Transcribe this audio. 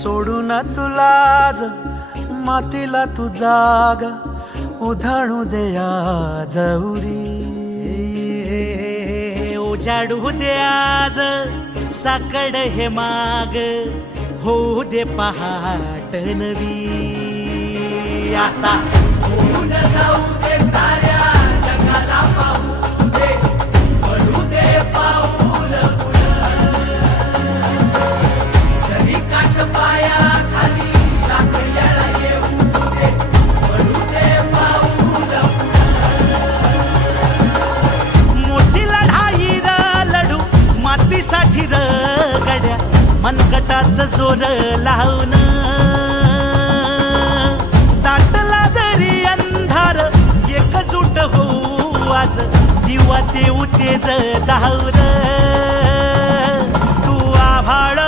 सोडून तुलाज मातीला तू जाग उधाणू दे आज उरी उजाडू दे आज साकड हे माग होऊ दे पहाट नवी आता होऊन जाऊ दे साऱ्या जगाला पाहू दे पडू दे पाऊल जरी काट पाया खाली टाकल्याला येऊ दे पडू दे पाऊल मोठी लढाई र लढू मातीसाठी र गड्या मनगटाचं जोर लावून दाटला जरी अंधार एकजूट होऊ आज दिवा देऊ तेज धावून तू आभाळ